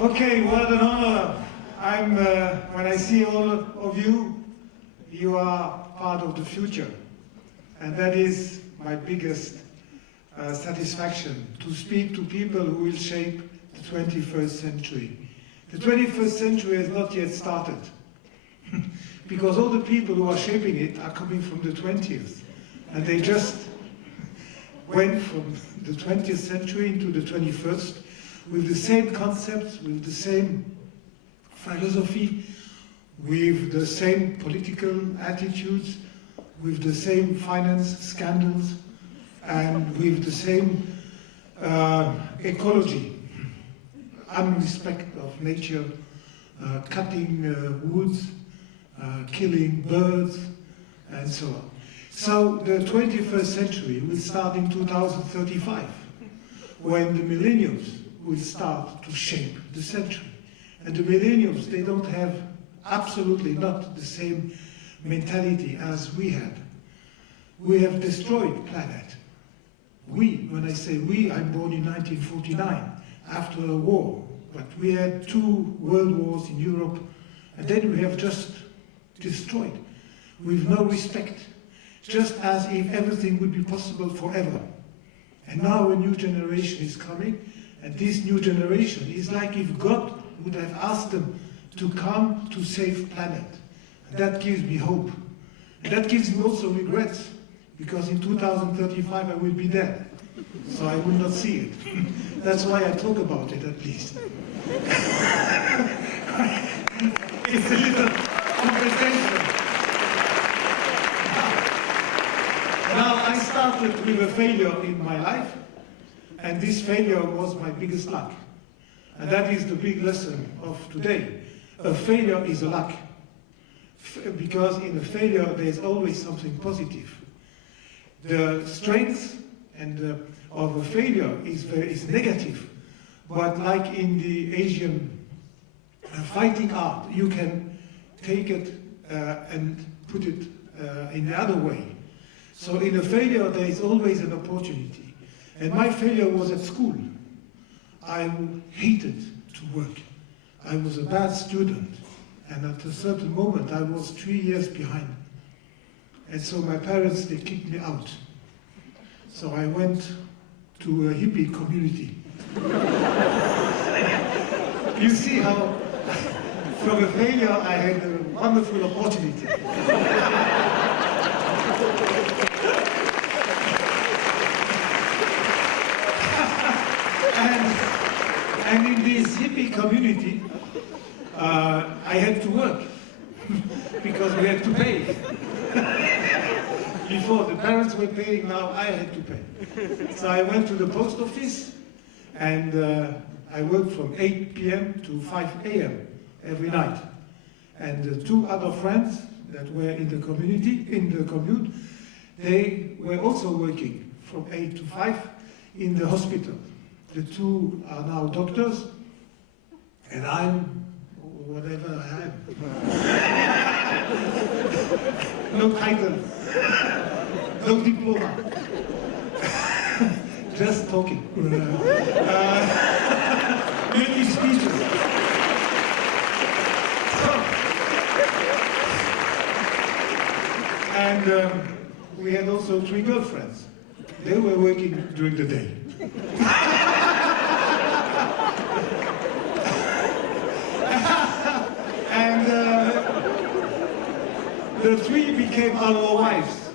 Okay, what an honor. When I see all of you, you are part of the future. And that is my biggest satisfaction, to speak to people who will shape the 21st century. The 21st century has not yet started, because all the people who are shaping it are coming from the 20th. And they just went from the 20th century into the 21st with the same concepts, with the same philosophy, with the same political attitudes, with the same finance scandals, and with the same ecology, unrespect of nature, cutting woods, killing birds, and so on. So the 21st century will start in 2035, when the millennials will start to shape the century. And the millennials, they don't have absolutely not the same mentality as we had. We have destroyed planet. We, when I say we, I'm born in 1949, after a war. But we had 2 world wars in Europe, and then we have just destroyed, with no respect, just as if everything would be possible forever. And now a new generation is coming, and this new generation is like if God would have asked them to come to save planet. And that gives me hope. And that gives me also regrets, because in 2035 I will be dead. So I will not see it. That's why I talk about it, at least. It's a little compensation. Now, I started with a failure in my life, and this failure was my biggest luck. And that is the big lesson of today. A failure is a luck. Because in a failure, there's always something positive. The strength of a failure is negative. But like in the Asian fighting art, you can take it and put it in the other way. So in a failure, there is always an opportunity. And my failure was at school. I hated to work. I was a bad student. And at a certain moment, I was 3 years behind. And so my parents, they kicked me out. So I went to a hippie community. You see how, from a failure, I had a wonderful opportunity. And in this hippie community, I had to work because we had to pay. Before the parents were paying, now I had to pay. So I went to the post office, and I worked from 8 p.m. to 5 a.m. every night. And 2 other friends that were in the commune, they were also working from 8 to 5 in the hospital. The 2 are now doctors, and I'm whatever I am. No title, no diploma, just talking. Making speeches. And we had also 3 girlfriends. They were working during the day. And the 3 became our wives.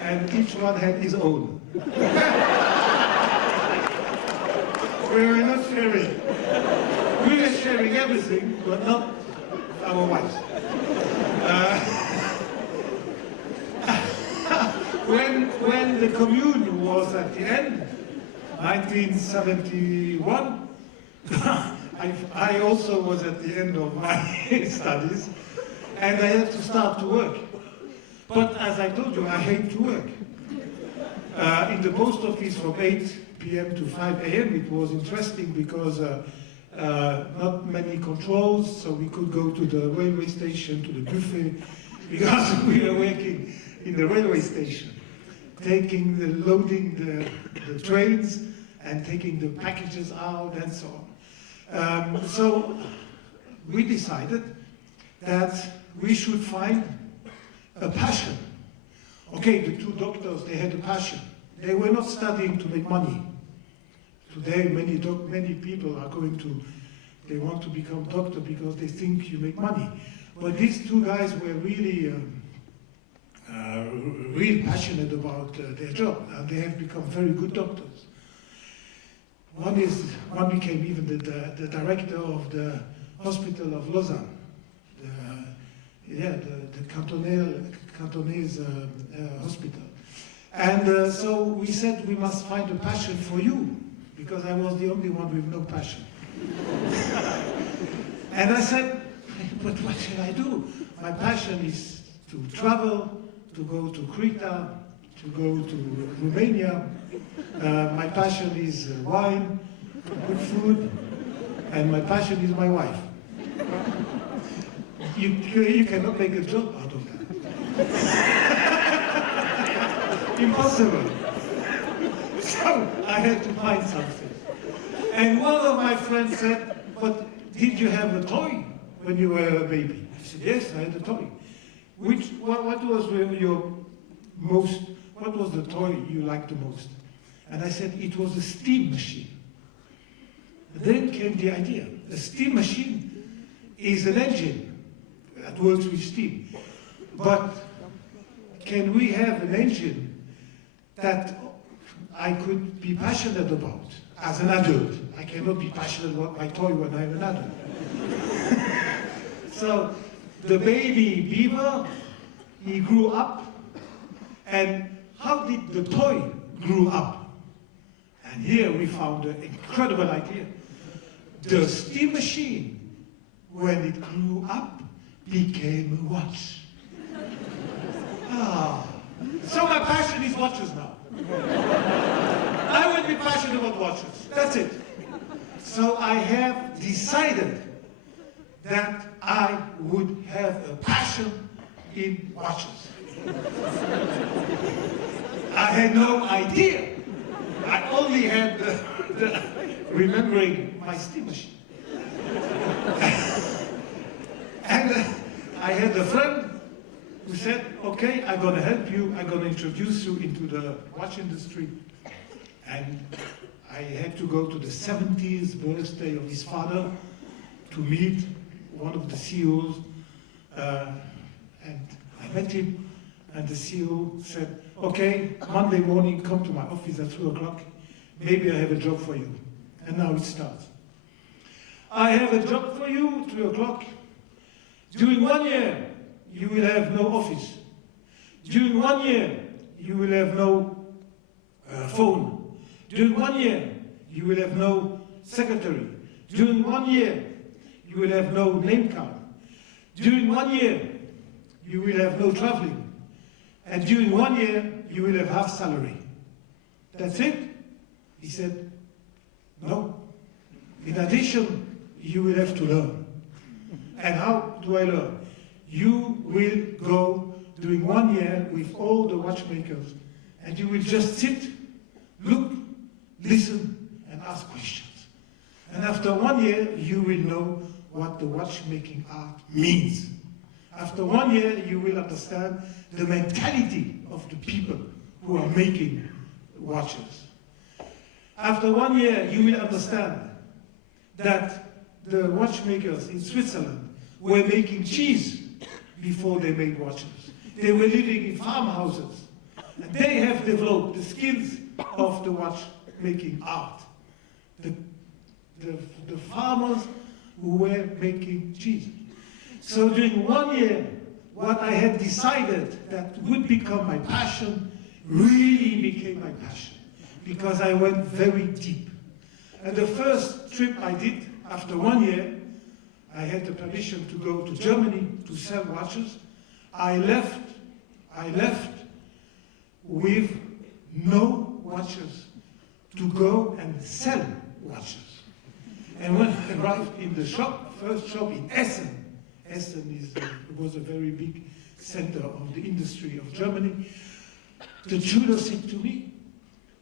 And each one had his own. We were not sharing. We were sharing everything, but not our wives. When the commune was at the end, 1971, I also was at the end of my studies, and I had to start to work. But as I told you, I hate to work. In the post office from 8 p.m. to 5 a.m. it was interesting because not many controls, so we could go to the railway station, to the buffet, because we were working in the railway station, loading the trains and taking the packages out and so on. So we decided that we should find a passion. Okay, the two doctors, they had a passion. They were not studying to make money. Today, many people are they want to become doctor because they think you make money. But these two guys were really passionate about their job, and they have become very good doctors. One became even the director of the hospital of Lausanne, the Cantonese hospital. And so we said we must find a passion for you, because I was the only one with no passion. And I said, but what shall I do? My passion is to travel, to go to Crete, to go to Romania. My passion is wine, good food, and my passion is my wife. You cannot make a joke out of that. Impossible. So I had to find something. And one of my friends said, but did you have a toy when you were a baby? I said, yes, I had a toy. What was the toy you liked the most? And I said, it was a steam machine. Then came the idea. A steam machine is an engine that works with steam. But can we have an engine that I could be passionate about as an adult? I cannot be passionate about my toy when I'm an adult. So the baby Biver, he grew up, and how did the toy grow up? And here we found an incredible idea. The steam machine, when it grew up, became a watch. So my passion is watches now. I will be passionate about watches. That's it. So I have decided that I would have a passion in watches. I had no idea. I only had the remembering my steam machine. And I had a friend who said, okay, I'm going to help you. I'm going to introduce you into the watch industry. And I had to go to the 70th birthday of his father to meet one of the CEOs. And I met him, and the CEO said, okay, Monday morning, come to my office at 2 o'clock. Maybe I have a job for you. And now it starts. I have a job for you, 2 o'clock. During 1 year, you will have no office. During 1 year, you will have no phone. During 1 year, you will have no secretary. During 1 year, you will have no name card. During 1 year, you will have no traveling. And during 1 year, you will have half salary. That's it? He said, no. In addition, you will have to learn. And how do I learn? You will go during 1 year with all the watchmakers, and you will just sit, look, listen, and ask questions. And after 1 year, you will know what the watchmaking art means. After 1 year, you will understand the mentality of the people who are making watches. After 1 year, you will understand that the watchmakers in Switzerland were making cheese before they made watches. They were living in farmhouses. And they have developed the skills of the watchmaking art. The farmers who were making cheese. So during 1 year, what I had decided that would become my passion really became my passion, because I went very deep. And the first trip I did, after 1 year, I had the permission to go to Germany to sell watches. I left with no watches to go and sell watches. And when I arrived in the shop, first shop in Essen, Essen was a very big center of the industry of Germany, the jeweler said to me,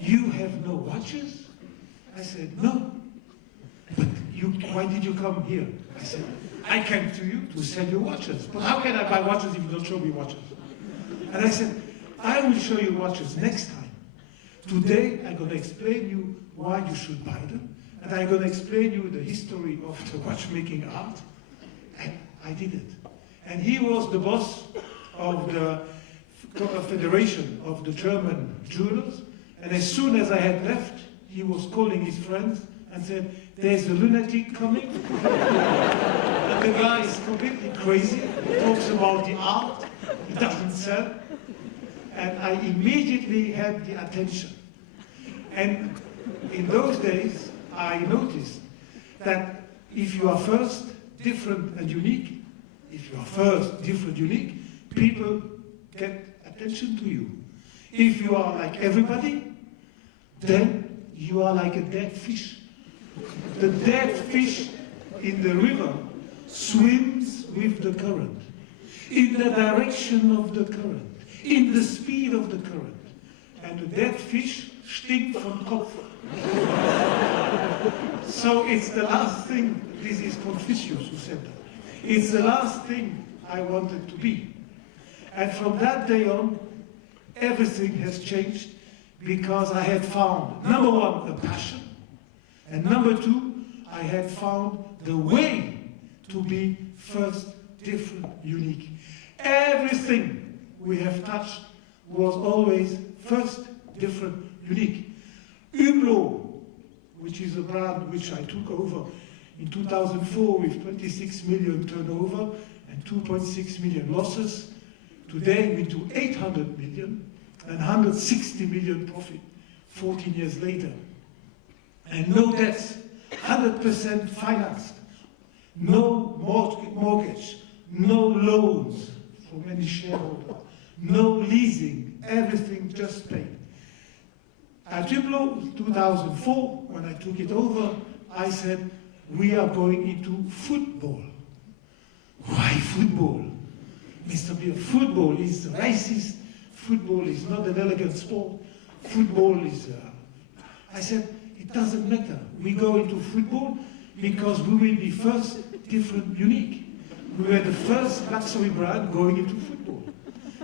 "You have no watches?" I said, "No, but why did you come here? I said, I came to you to sell you watches. But how can I buy watches if you don't show me watches? And I said, I will show you watches next time. Today, I'm going to explain you why you should buy them. And I'm going to explain you the history of the watchmaking art. And I did it. And he was the boss of the Federation of the German jewelers. And as soon as I had left, he was calling his friends and said, there's a lunatic coming. And the guy is completely crazy. He talks about the art. He doesn't sell. And I immediately had the attention. And in those days, I noticed that if you are first different and unique, people get attention to you. If you are like everybody, then you are like a dead fish. The dead fish in the river swims with the current, in the direction of the current, in the speed of the current. And the dead fish stinkt vom Kopf. So it's the last thing, this is Confucius who said that. It's the last thing I wanted to be. And from that day on, everything has changed because I had found, number one, a passion. And number two, I had found the way to be first, different, unique. Everything we have touched was always first, different, unique. Hublot, which is a brand which I took over in 2004 with 26 million turnover and 2.6 million losses. Today we do 800 million and 160 million profit 14 years later. And no debts, 100% financed, no mortgage, no loans from any shareholder, no leasing, everything just paid. At Hublot, 2004, when I took it over, I said, we are going into football. Why football? Mr. Biver, football is racist. Football is not an elegant sport. Football is... I said, it doesn't matter. We go into football because we will be first, different, unique. We were the first luxury brand going into football.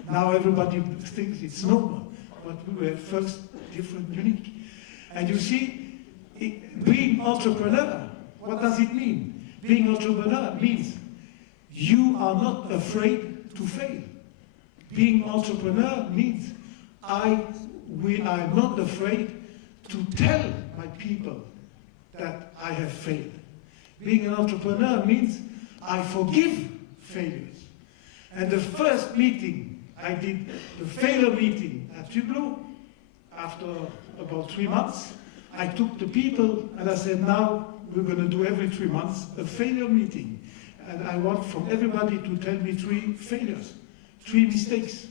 Now everybody thinks it's normal, but we were first, different, unique. And you see, being entrepreneur, what does it mean? Being entrepreneur means you are not afraid to fail. Being entrepreneur means I'm not afraid to tell my people that I have failed. Being an entrepreneur means I forgive failures. And the first meeting I did, the failure meeting at Hublot, after about 3 months, I took the people and I said, now we're going to do every 3 months a failure meeting. And I want from everybody to tell me 3 failures, 3 mistakes.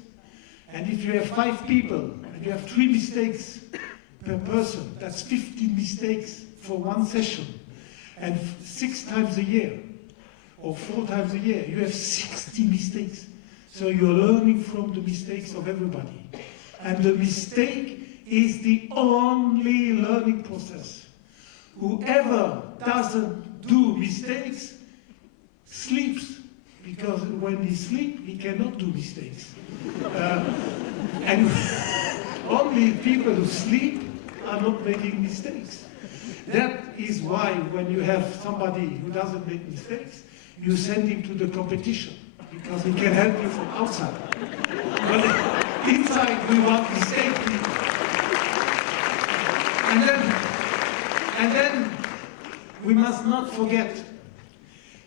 And if you have 5 people and you have 3 mistakes per person, that's 15 mistakes for 1 session. And 6 times a year, or 4 times a year, you have 60 mistakes. So you're learning from the mistakes of everybody. And the mistake is the only learning process. Whoever doesn't do mistakes sleeps, because when he sleeps, he cannot do mistakes. And only people who sleep are not making mistakes. That is why when you have somebody who doesn't make mistakes, you send him to the competition, because he can help you from outside. But inside we want mistake people. And then we must not forget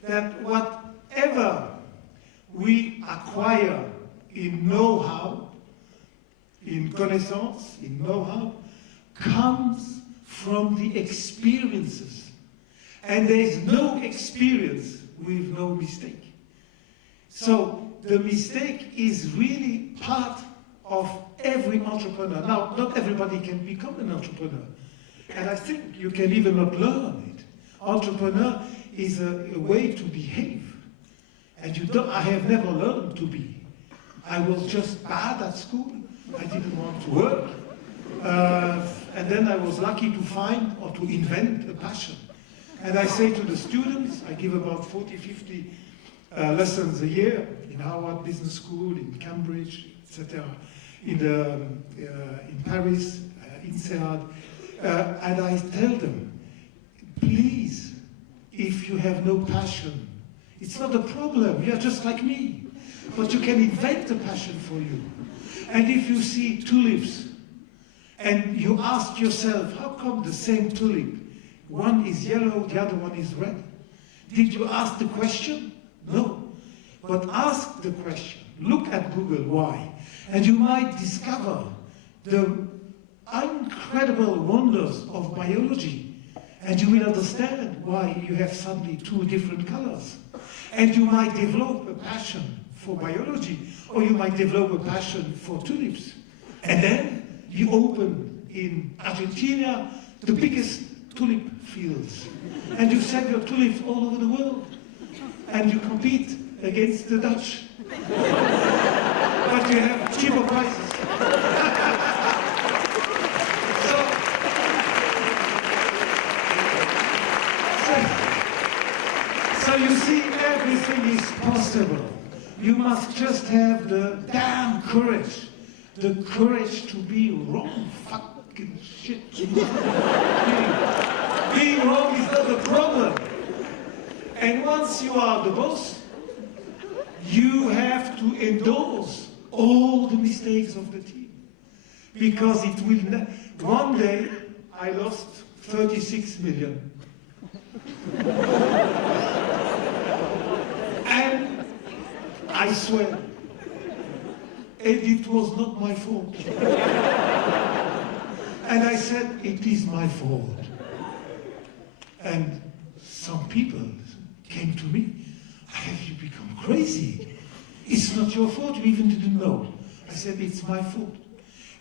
that whatever we acquire in know-how, in connaissance, in know-how, comes from the experiences. And there is no experience with no mistake. So the mistake is really part of every entrepreneur. Now, not everybody can become an entrepreneur. And I think you can even not learn it. Entrepreneur is a way to behave. And I have never learned to be. I was just bad at school. I didn't want to work. And then I was lucky to find or to invent a passion. And I say to the students, I give about 40, 50 lessons a year in Harvard Business School, in Cambridge, etc., in Paris, in CERD, and I tell them, please, if you have no passion, it's not a problem, you're just like me, but you can invent a passion for you. And if you see tulips, and you ask yourself, how come the same tulip, one is yellow, the other one is red? Did you ask the question? No. But ask the question. Look at Google, why? And you might discover the incredible wonders of biology. And you will understand why you have suddenly two different colors. And you might develop a passion for biology, or you might develop a passion for tulips. And then you open in Argentina the biggest tulip fields. And you sell your tulips all over the world. And you compete against the Dutch. But you have cheaper prices. So you see, everything is possible. You must just have the damn courage. The courage to be wrong. Fucking shit. Being wrong is not the problem. And once you are the boss, you have to endorse all the mistakes of the team. Because it will one day, I lost 36 million. And I swear, and it was not my fault. And I said, it is my fault. And some people came to me, have you become crazy? It's not your fault, you even didn't know. I said, it's my fault.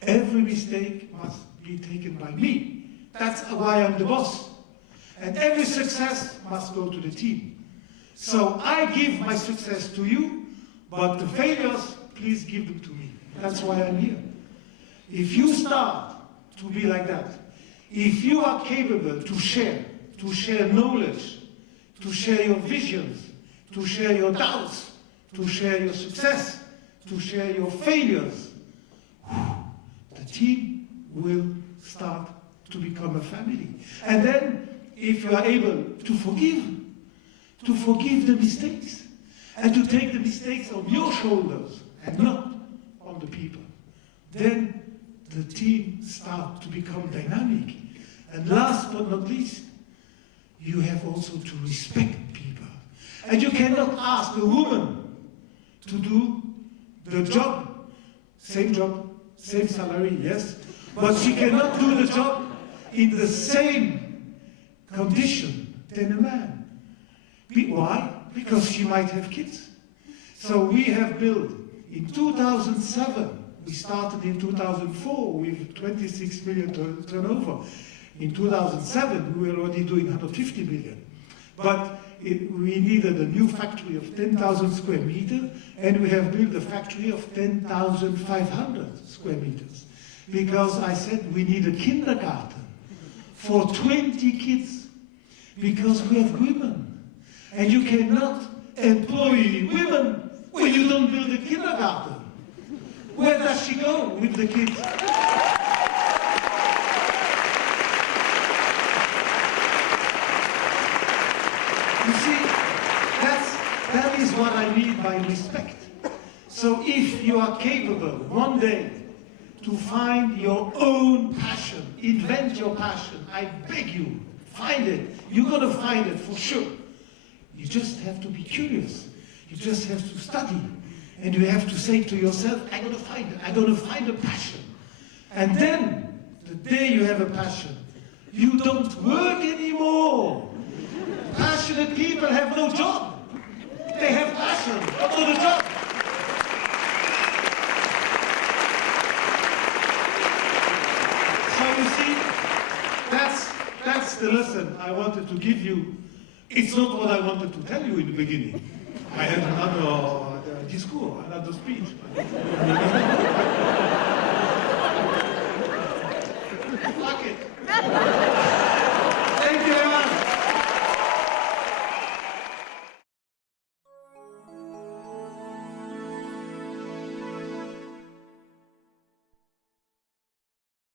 Every mistake must be taken by me. That's why I'm the boss. And every success must go to the team. So I give my success to you, but the failures, please give them to me. That's why I'm here. If you start to be like that, if you are capable to share knowledge, to share your visions, to share your doubts, to share your success, to share your failures, the team will start to become a family. And then, if you are able to forgive the mistakes, and to take the mistakes on your shoulders, and not on the people, then the team starts to become dynamic. And last but not least, you have also to respect people. And you cannot ask a woman to do the job, same salary, yes, but she cannot do the job in the same condition than a man. Why? Because she might have kids. So we have built, in 2007, we started in 2004 with 26 million turnover. In 2007, we were already doing 150 million. But we needed a new factory of 10,000 square meters, and we have built a factory of 10,500 square meters. Because I said we need a kindergarten for 20 kids, because we have women. And you cannot employ women when you don't build a kindergarten. Where does she go with the kids? You see, that is what I mean by respect. So if you are capable one day to find your own passion, invent your passion, I beg you, find it. You're going to find it for sure. You just have to be curious. You just have to study. And you have to say to yourself, I'm going to find it. I'm going to find a passion. And then, the day you have a passion, you don't work anymore. Passionate people have no job. They have passion, but not a job. So you see, that's the lesson I wanted to give you. It's not what I wanted to tell you in the beginning. I had another discourse, another speech.